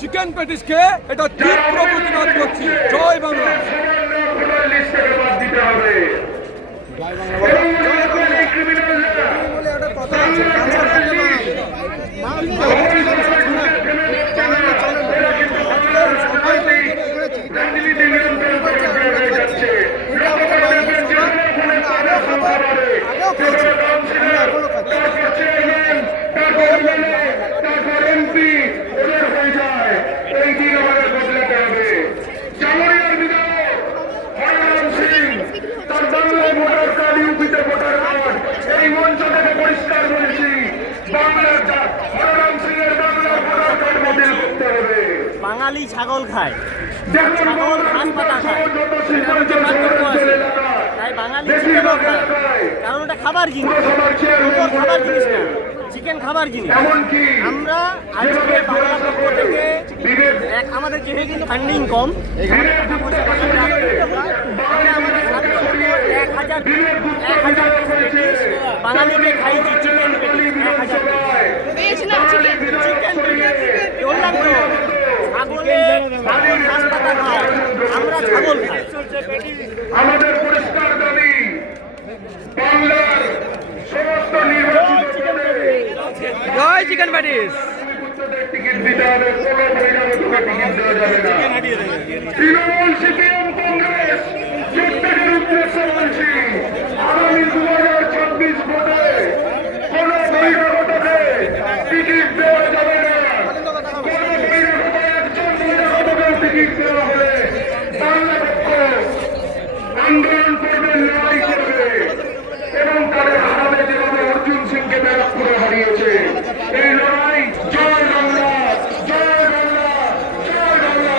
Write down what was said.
Chicken patties খেয়ে এটা তীব্র প্রতিবাদ করছি। জয় বাংলা। বাঙালি ছাগল খায়, ছাগল ঘাস পাতা খায়, তাই বাঙালি চিকেনও খায়, কারণ ওটা খাবার জিনিস, খাবার জিনিস না, চিকেন খাবার জিনিস। আমরা আজকে বাংলার পক্ষ থেকে আমাদের যেহেতু ফান্ডিং কম, আমাদের 1000 বাঙালিকে খাইছি চিকেন, 1000 বললাম তো ছাগল ঘাস পাতা খায়, আমরা ছাগল খাই। আমাদের পরিষ্কার দাবি, বাংলার সমস্ত নির্বাচিত জয় চিকেন প্যাটিস। টিকিট দিতে হবে, কোনো বহিরাগতকে টিকিট দেওয়া যাবে না। তৃণমূল, সিপিএম, কংগ্রেস প্রত্যেকের উদ্দেশ্যে বলছি, আগামী 2026 ভোটে কোনো বহিরাগতকে টিকিট দেওয়া যাবে না। কোনো বহিরাগত একজন বহিরাগতকে টিকিট দেওয়া হলে বাংলা পক্ষ আন্দোলন করবে, লড়াই করবে এবং তাদের হারাবে, যেভাবে অর্জুন সিংকে ব্যারাকপুরে হারিয়েছে। এই লড়াই জয় বাংলা, জয় বাংলা, জয় বাংলা।